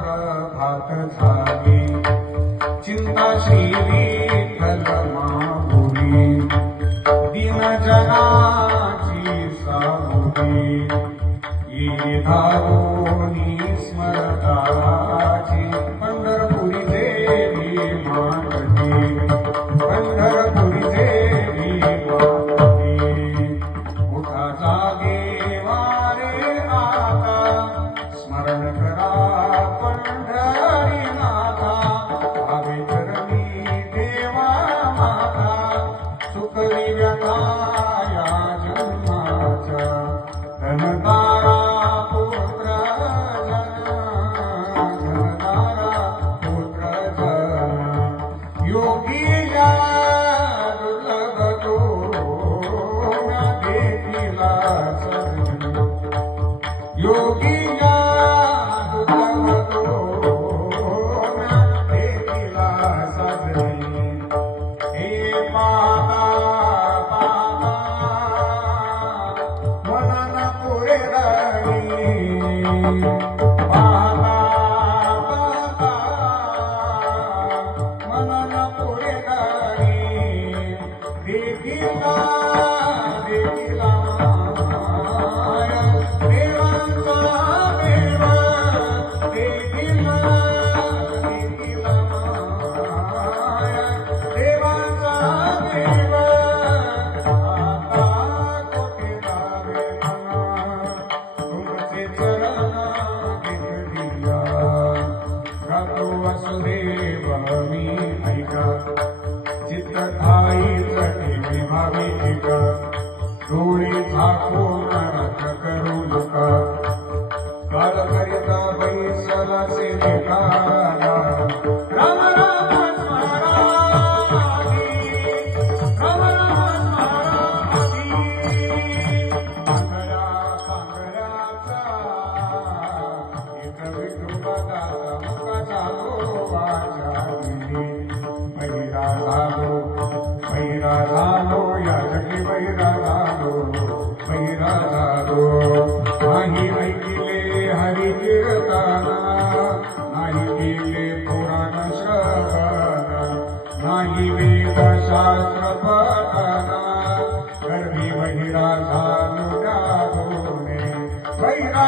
प्रभात झाली चिंता श्री विठ्ठल माऊली दिन जनाची सावली ये धावोनी स्मरताची पंढरपुरी देवी मागती पंढरपुरी देवी मागती उठा जागे वारे आता स्मरण करा पंढरीनाथा भावे चरणी देवा माता सुखरी व्यथा या जन्माच्या धनदारा पुत्र योगी दुर्लभ देखीला योगी देखीला सजनी हे पाता पाता मनन पुरे पाता पाता मनन पुरे देखीला देखीला चित्त ठाई भाविका डोळे झाकून रथ करू नका काल करिता बैसला सेविका राम राम स्मराधी राम राम स्मराधी पांघराचा एक विठोबाचा मुका झालो वाचाली बैरा झालो या जगी बैरा झालो नाही ऐकिले हरी कीर्तना नाही केले पुराण श्रवण नाही वेद शास्त्र पठना गर्भी बैरा झालो जागोने बैरा